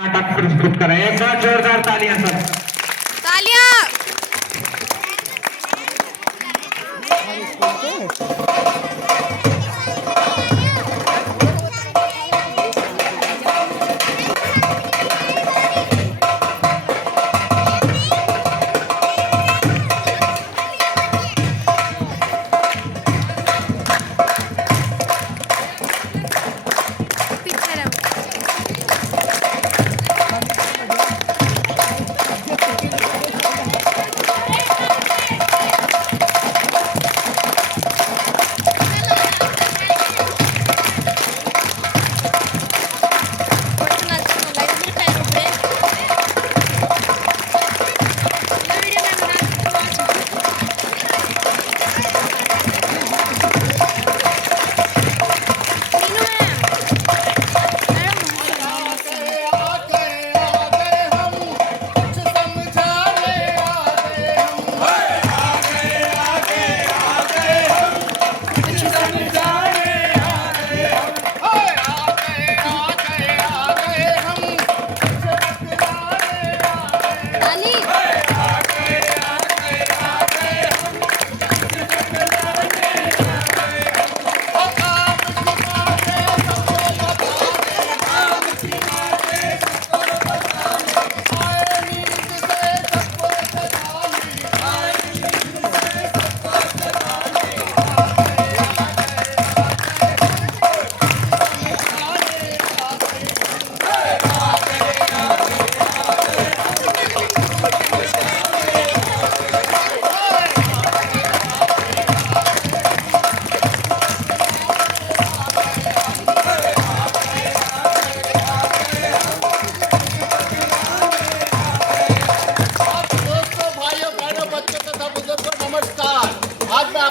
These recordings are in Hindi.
नाटक प्रस्तुत करें। एक बार जोरदार तालियां सब। तालियां।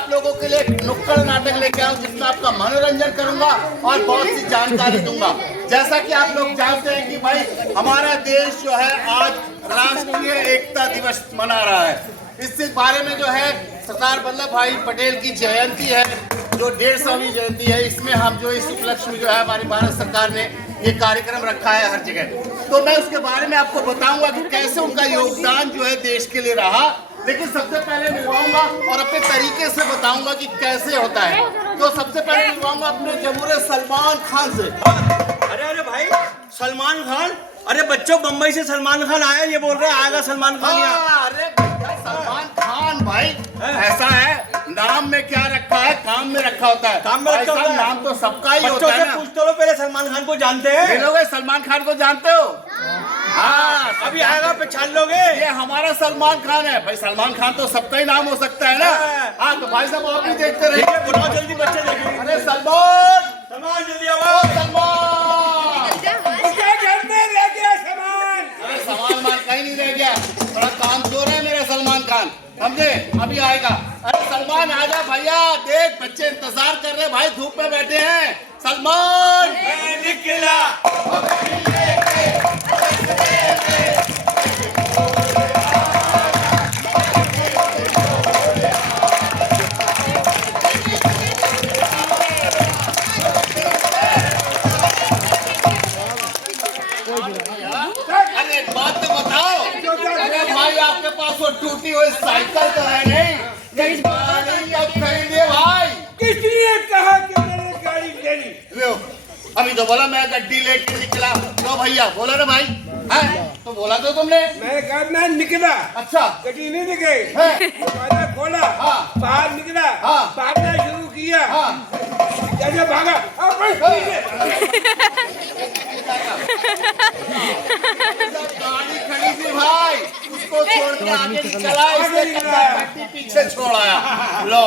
लोगों के लिए एक नुक्कड़ नाटक लेके आऊं जिसमें आपका मनोरंजन करूंगा और बहुत सी जानकारी दूंगा। जैसा कि आप लोग जानते हैं कि भाई हमारा देश जो है आज राष्ट्रीय एकता दिवस मना रहा है। इससे बारे में जो है सरदार वल्लभ भाई पटेल की जयंती है जो 150वीं जयंती है। इसमें हम जो इस उपलक्ष्य में जो है हमारी भारत सरकार ने ये कार्यक्रम रखा है हर जगह। तो मैं उसके बारे में आपको बताऊंगा कि कैसे उनका योगदान जो है देश के लिए रहा। लेकिन सबसे पहले मिलवाऊंगा और अपने तरीके से बताऊंगा कि कैसे होता है। तो सबसे पहले मिलवाऊंगा अपने जमूरे सलमान खान से। अरे अरे भाई सलमान खान, अरे बच्चों बम्बई से सलमान खान आया, ये बोल रहे आएगा सलमान खान यहाँ। अरे सलमान खान भाई ऐसा है, नाम में क्या रखा है काम में रखा होता है। काम में रखा होता है, नाम तो सबका ही होता है ना। पूछ तो लो पहले सलमान खान को जानते हैं? लोग सलमान खान को जानते हो? हाँ अभी आएगा पहचान लोगे। ये हमारा सलमान खान है भाई। सलमान खान तो सबका ही नाम हो सकता है ना। हाँ तो भाई साहब आप भी देखते रहिए। बुलाओ जल्दी बच्चे देखेंगे। अरे सलमान सलमान जल्दी आओ। सलमान क्या घर में रह गया सामान? अरे सामान मान कहीं नहीं रह गया, थोड़ा काम चोर है मेरा सलमान खान, समझे? अभी आएगा। अरे सलमान आजा भैया, देख बच्चे इंतजार कर रहे भाई, धूप में बैठे हैं। सलमान निकला। अरे एक बात तो बताओ, अरे भाई आपके पास वो टूटी हुई साइकिल तो है नहीं? ये गाड़ी अब खरीदे भाई। किसने कहा कि मैंने गाड़ी लेनी? लो अभी तो बोला मैं गड्डी लेके निकला। लो भैया बोला ना भाई, है तो बोला तो तुमने। मैं कहा मैं निकला। अच्छा गड्डी नहीं निकली। दरवाजा खोला, हाँ। बाहर निकला, हाँ। भागना शुरू किया। हाँ जैसे भागा गाड़ी खड़ी थी भाई, उसको छोड़ के आगे निकला, इसने गड्डी पीछे छोड़ाया। लो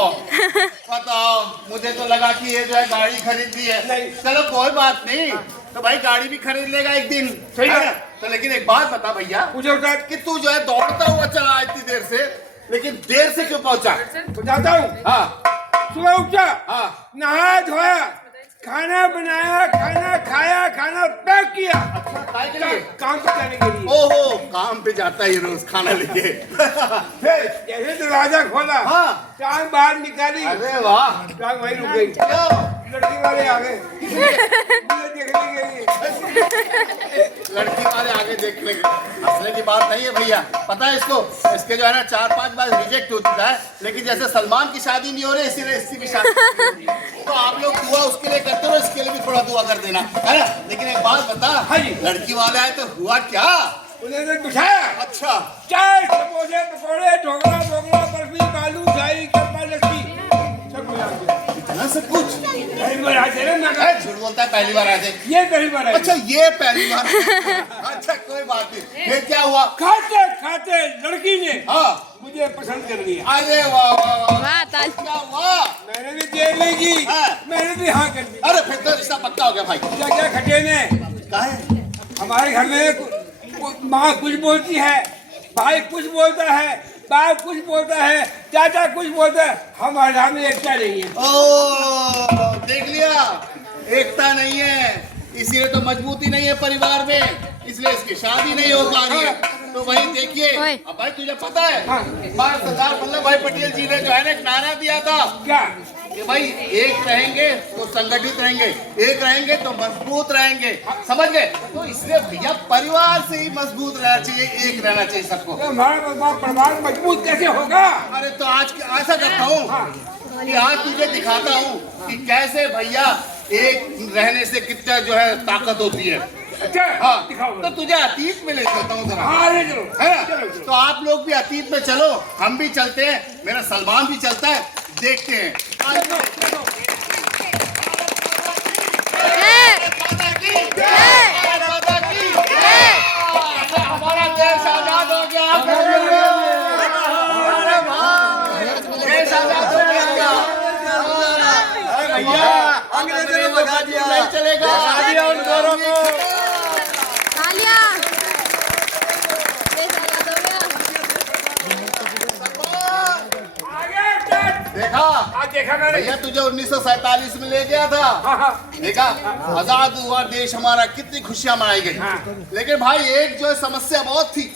बताओ, मुझे तो लगा कि ये जो है गाड़ी खरीद ली है। चलो कोई बात नहीं, तो भाई गाड़ी भी खरीद लेगा एक दिन, सही है ना? तो लेकिन एक बात बता भैया कि तू जो है दौड़ता हुआ चला इतनी देर से, लेकिन देर से क्यों पहुंचा? बताता हूँ। हाँ सुबह उठा, हाँ नहाया धोया, खाना बनाया, खाना खाया, खाना पैक किया। अच्छा काय के लिए? काम पे जाने के लिए। ओहो काम पे जाता है रोज खाना लेके। फिर जैसे दरवाजा खोला, हाँ टांग बाहर निकाली, अरे वाह, टांग वहीं रुक गई। लड़की वाले आ गए। मुझे देखने के लिए। लड़की वाले आ देखने की हंसने की बात नहीं है भैया। पता है इसको, इसके जो है ना 4-5 बार रिजेक्ट हो चुका है, लेकिन जैसे सलमान की शादी नहीं हो रही इसीलिए इसकी भी शादी नहीं हो रही। तो आप लोग दुआ उसके लिए करते हो, इसके लिए भी थोड़ा दुआ कर देना, है ना। लेकिन एक बात बता, हाँ जी। लड़की वाले आए तो हुआ क्या? उन्होंने बिठाया अच्छा, चाय समोसे पकौड़े ढोकला बोकला बर्फी बालू शाही चप्पा लस्सी सब मिला के इतना सब कुछ? पहली बार आते ना मैं है, झूठ बोलता है, पहली बार आए थे। ये पहली बार आई। अच्छा, ये पहली बार। अच्छा, कोई बात नहीं। फिर क्या हुआ? खाते खाते लड़की ने हाँ, मुझे पसंद कर लिया। अरे वाह वाह वाह, वाह ताज। क्या हुआ? मैंने भी दे लेगी, हाँ। मैंने भी हाँ कर दी। अरे फिर तो रिश्ता पक्का हो गया भाई। क्या क्या खटे ने काहे? हमारे घर में माँ कुछ बोलती है, भाई कुछ बोलता है, बाप कुछ बोलता है, चाचा कुछ बोलता है, हमारे घर में एकता नहीं है। ओ, देख लिया, एकता नहीं है, इसीलिए तो मजबूती नहीं है परिवार में, इसलिए इसकी शादी नहीं हो पा रही है। तो वही देखिए, ओए। अब भाई तुझे पता है, हाँ। बार सरदार वल्लभ भाई पटेल जी ने जो है ना एक नारा दिया था क्या? कि भाई एक रहेंगे तो संगठित रहेंगे, एक रहेंगे तो मजबूत रहेंगे, समझ गए। तो इसलिए भैया परिवार से ही मजबूत रहना चाहिए, एक रहना चाहिए सबको। तो हमारा परिवार मजबूत कैसे होगा? अरे तो आज ऐसा करता हूँ कि आज तुझे दिखाता हूँ कि कैसे भैया एक रहने से कितना जो है ताकत होती है। अच्छा हाँ, दिखाओ। तो तुझे अतीत में ले चलता हूँ जरा, हाँ ले चलो, है ना? चलो, चलो। तो आप लोग भी अतीत में चलो, हम भी चलते हैं, मेरा सलमान भी चलता है, देखते हैं। जय। माता की जय, माता की जय। हमारा देश आजाद हो गया, अरे वाह, देश आजाद हो गया। भैया अंग्रेजों ने भगा दिया, नहीं चलेगा। तालियां। आगे चल। देखा आज देखा मैंने। भैया, तुझे 1947 में ले गया था, हाँ हाँ देखा आजाद हुआ देश हमारा, कितनी खुशियां मनाई गई। हाँ। लेकिन भाई एक जो है समस्या बहुत थी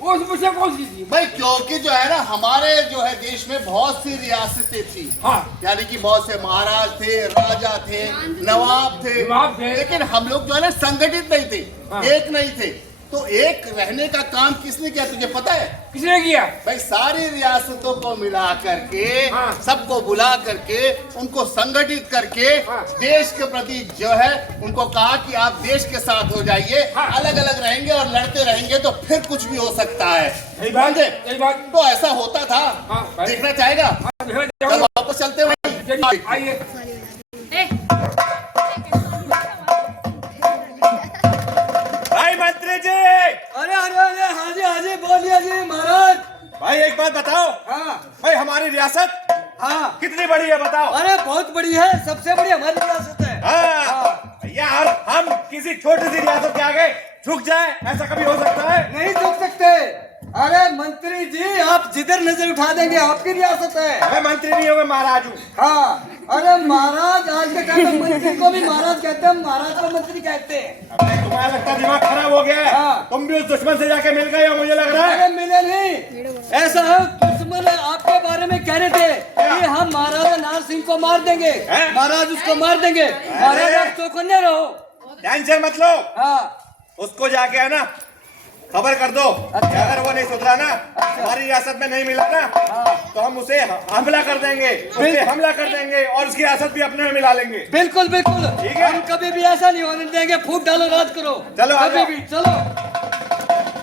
वो मुझसे कौन सी थी? भाई, क्योंकि जो है ना हमारे जो है देश में बहुत सी रियासतें थी, हाँ। यानी कि बहुत से महाराज थे, राजा थे, नवाब नवाब थे, थे। लेकिन हम लोग जो है ना संगठित नहीं थे, हाँ। एक नहीं थे। तो एक रहने का काम किसने किया तुझे पता है? किसने किया? भाई सारी रियासतों को मिला करके, हाँ। सबको बुला करके, उनको संगठित करके, हाँ। देश के प्रति जो है उनको कहा कि आप देश के साथ हो जाइए, हाँ। अलग अलग रहेंगे और लड़ते रहेंगे तो फिर कुछ भी हो सकता है। सही बात, समझे? सही बात। तो ऐसा होता था, हाँ, भाई। देखना चाहेगा? हाँ, देखो, चलो जाओ। वापस चलते हैं। चलिए, आइए। भाई मंत्री जी, अरे अरे अरे हाजी हाजी बोलिए जी महाराज। भाई एक बात बताओ, हाँ भाई हमारी रियासत हाँ कितनी बड़ी है बताओ? अरे बहुत बड़ी है, सबसे बड़ी हमारी रियासत है। हाँ, यार हम किसी छोटी सी रियासत के आगे झुक जाए, ऐसा कभी हो सकता है? नहीं झुक सकते। अरे मंत्री जी, आप जिधर नजर उठा देंगे आपकी रियासत है। मैं मंत्री नहीं हूँ, मैं महाराज हूँ। हाँ अरे महाराज, आज के टाइम में मंत्री को भी महाराज कहते हैं, महाराज को मंत्री कहते हैं। अबे, तुम्हारा लगता है दिमाग खराब हो गया है। हाँ। तुम भी उस दुश्मन से जाके मिल गए हो, मुझे लग रहा है। अरे मिले नहीं, ऐसा है दुश्मन आपके बारे में कह रहे थे कि हम महाराजा नार सिंह को मार देंगे, हैं? महाराज उसको मार देंगे। महाराज आप चौकन्ने रहो। टेंशन मत लो, हाँ उसको जाके है ना खबर कर दो कि अगर वो नहीं सुधरा ना, हमारी रियासत में नहीं मिला ना, तो हम उसे हमला कर देंगे, उससे हमला कर देंगे और उसकी रियासत भी अपने में मिला लेंगे। बिल्कुल बिल्कुल, ठीक है। हम कभी भी ऐसा नहीं होने देंगे। फूट डालो, राज करो, चलो, आ कभी जाओ। भी चलो।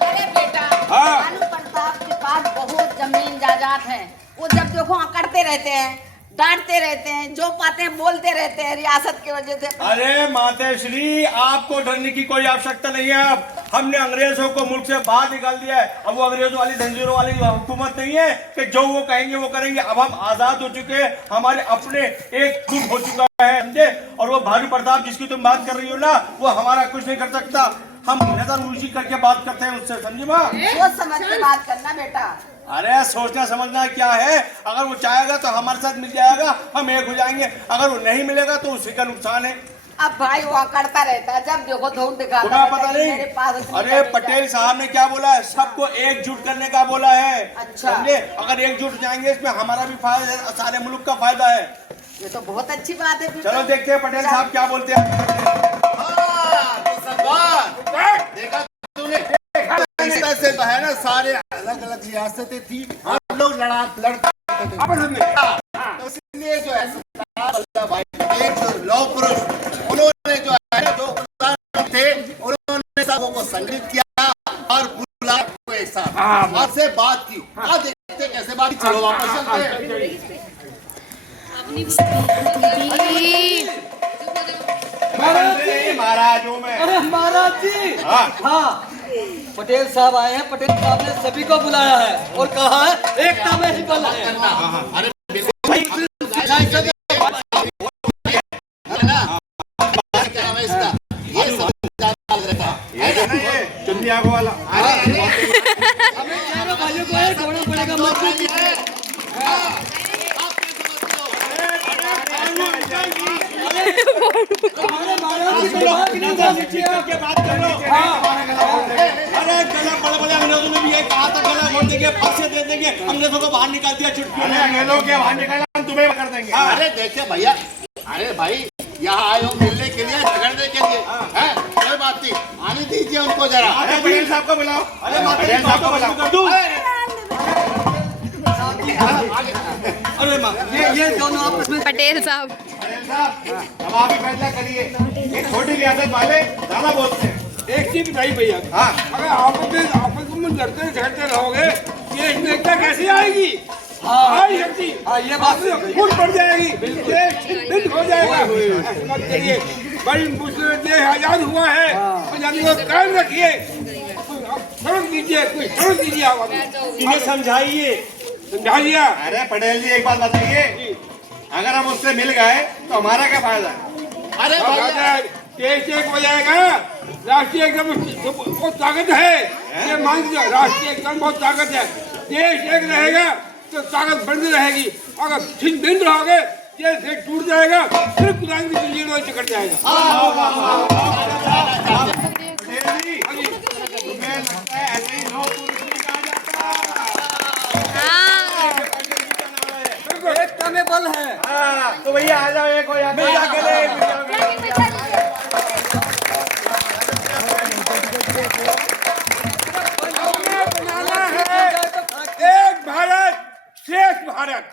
अरे बेटा, हाँ। भानु प्रताप के पास बहुत जमीन जायदाद है। वो जब देखो अकड़ते रहते हैं, डांटते रहते हैं, जो पाते हैं बोलते रहते हैं रियासत की वजह से। अरे माताश्री, आपको डरने की कोई आवश्यकता नहीं है। अब हमने अंग्रेजों को मुल्क से बाहर निकाल दिया है। अब वो अंग्रेजों वाली जंजीरों वाली हुकूमत नहीं है कि जो वो कहेंगे वो करेंगे। अब हम आजाद हो चुके हैं, हमारे अपने एक ग्रुप हो चुका है, समझे? और वो भानु प्रताप जिसकी तुम बात कर रही हो ना, वो हमारा कुछ नहीं कर सकता। हम नजर ऊंची करके बात करते हैं उससे, समझी माँ? सोच समझ के बात करना बेटा। अरे सोचना समझना क्या है, अगर वो चाहेगा तो हमारे साथ मिल जाएगा, हम एक हो जाएंगे। अगर वो नहीं मिलेगा तो उसी का नुकसान है। अब भाई वो अकड़ता रहता है, जब देखो धूम दिखाता तुम्हें रहता पता है कि मेरे पास नहीं? इतनी अरे जमीन पटेल जायदाद साहब ने क्या बोला है? सबको एकजुट करने का बोला है। अच्छा। समझे? अगर एकजुट हो जाएंगे इसमें हमारा भी फायदा है, सारे मुल्क का फायदा है। ये तो बहुत अच्छी बात है। फिर चलो तो। देखते हैं पटेल साहब क्या बोलते हैं। हाँ, तो सरदार, देखा तूने? पहले तो है ना सारे अलग अलग रियासतें थी, हम लोग लड़ते थे आपस में। तो इसलिए जो है सरदार वल्लभ भाई एक जो लौह पुरुष, उन्होंने जो है ना जो प्रधान थे, उन्होंने सबों को संगठित किया और बुलाया को एक साथ आपसे बात की। आज देखते कैसे बात की। चलो वापस चलते हैं। महाराजों में अरे महाराज जी, हाँ पटेल साहब आए हैं। पटेल साहब ने सभी को बुलाया है और कहा है एकता में ही बल है। अरे चुनिया को वाला हमें चारों भाइयों को एक होना पड़ेगा। हमारे महाराज जी को की बात कर लो। अरे गला बड़े बड़े अंग्रेजों ने भी ये कहा था, गला मोड़ देंगे, फांसी दे देंगे, अंग्रेजों को बाहर निकाल दिया चुटकियों में। अंग्रेजों के बाहर निकाला, हम तुम्हें कर देंगे। अरे देखिए भैया, अरे भाई यहाँ आए हो मिलने के लिए, झगड़ने के लिए, हैं? कोई बात नहीं, आने दीजिए उनको जरा। अरे पटेल साहब को बुलाओ। अरे पटेल साहब को बुलाओ कर दूं। अरे माँ ये दोनों आपस में। पटेल साहब अब आप ही फैसला करिए। एक छोटी रियासत वाले ज्यादा बोलते हैं। एक चीज बताइए भैया, अगर आपस में लड़ते झगड़ते रहोगे, ये इसमें एकता कैसे आएगी? आई शक्ति, ये बात फूट पड़ जाएगी, बिल्ड हो जाएगा। मत करिए, बड़ी मुश्किल देश आजाद हुआ है, आजादी को कायम रखिए। सड़क दीजिए, कोई सड़क दीजिए, आप इन्हें समझाइए। समझाइए। अरे पटेल जी एक बात बताइए, अगर हम उससे मिल गए तो हमारा क्या फायदा है? अरे भैया, देश एक हो जाएगा, राष्ट्रीय एकदम बहुत ताकत है, ये मान लीजिए, राष्ट्रीय एकदम बहुत ताकत है। देश एक रहेगा तो ताकत बनी रहेगी। अगर छिन भिन्न रहोगे, ये देश टूट जाएगा, फिर गुलामी की जंजीर में चिकट जाएगा। तुम्हें लगता है ऐसे ही लोग एकता में बल है। तो भैया आ जाओ, एक हो जाओ, मिल जाके एक भारत श्रेष्ठ भारत।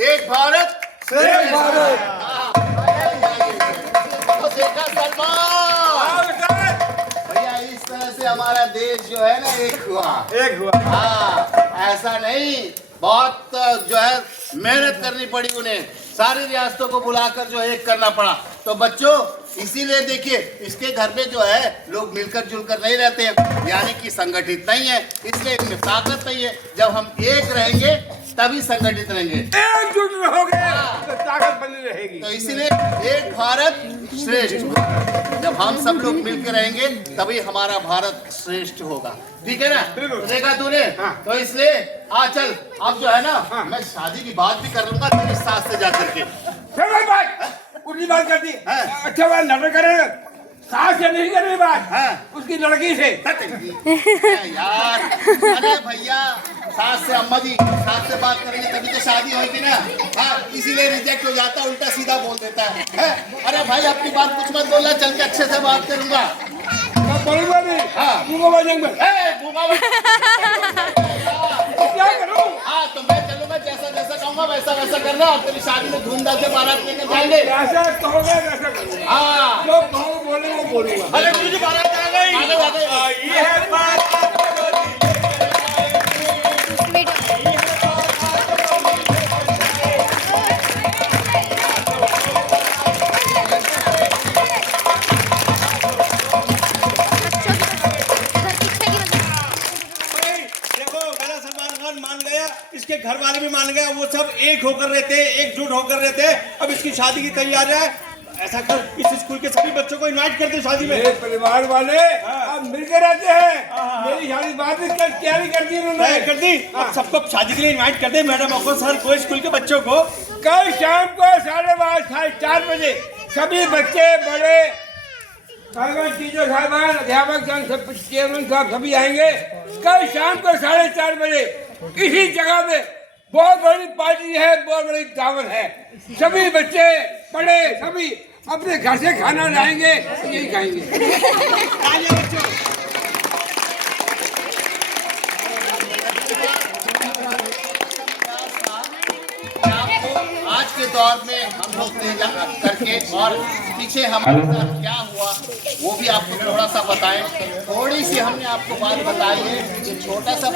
एक भारत श्रेष्ठ भारत। तो देखा सलमान भैया, इस तरह से हमारा देश जो है ना एक हुआ। हाँ, ऐसा नहीं, बहुत जो है मेहनत करनी पड़ी उन्हें, सारी रियासतों को बुलाकर जो है एक करना पड़ा। तो बच्चों, इसीलिए देखिए इसके घर में जो है लोग मिलकर जुलकर नहीं रहते हैं, यानी कि संगठित नहीं है, इसलिए इनमें ताकत नहीं है। जब हम एक रहेंगे तभी संगठित रहेंगे, एकजुट रहोगे तो ताकत बनी रहेगी। तो इसीलिए एक भारत श्रेष्ठ भारत। जब हम सब लोग मिलकर रहेंगे तभी हमारा भारत श्रेष्ठ होगा। ठीक है ना? तो देखा तूने? तो इसलिए आ चल, अब जो है ना मैं शादी की बात भी कर लूंगा तेरी सास से जाकर के। उतनी बात करती, अच्छा बात नाटक करे, सास से नहीं करनी बात, उसकी लड़की से। यार अरे भैया, सास से अम्मा जी, सास से बात करेंगे तभी तो शादी होगी ना। हाँ, इसीलिए रिजेक्ट हो जाता, उल्टा सीधा बोल देता है। अरे भाई अपनी बात कुछ मत बोलना, चल के अच्छे से बात करूंगा। बोलूंगा नहीं, क्या करूं? हाँ, तो मैं चलूंगा, जैसा जैसा कहूंगा वैसा वैसा करना, और तेरी शादी में धूमधाम से बारात लेकर जाएंगे। जैसा कहोगे वैसा करूंगा। हाँ, जो कहो बोले वो बोलूंगा। अरे तुझे बारात आ गई। ये है बात। मान गया, इसके घर वाले भी मान गए, वो सब एक होकर रहते, एकजुट होकर रहते। अब इसकी शादी की तैयारी है, ऐसा कर इस स्कूल के सभी बच्चों को इनवाइट करते शादी में। मेरे परिवार वाले अब मिलकर रहते हैं। मेरी शादी बात तैयारी कर दी उन्होंने, कर दी। अब सबको शादी के लिए इनवाइट करते, मैडम को, सर को, स्कूल के बच्चों को। कल शाम को 4:30 बजे सभी बच्चे, बड़े, टीचर साहबान, अध्यापक सब, चेयरमैन साहब सभी आएंगे। कल शाम को 4:30 बजे इसी जगह में बहुत बड़ी पार्टी है, बहुत बड़ी दावत है। सभी बच्चे, बड़े, सभी अपने घर से खाना लाएंगे, यही खाएंगे। दौर में हम लोग ले जा करके और पीछे हमारे साथ क्या हुआ वो भी आपको थोड़ा सा बताएं। थोड़ी सी हमने आपको बात बताई है, ये छोटा सा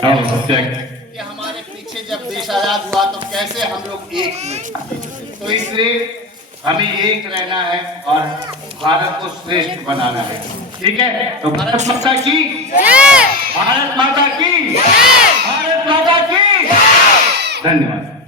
कि हमारे पीछे जब देश आजाद हुआ तो कैसे हम लोग एक हुए। तो इसलिए हमें एक रहना है और भारत को श्रेष्ठ बनाना है। ठीक है, तो भारत माता की, भारत माता की, भारत माता की धन्यवाद।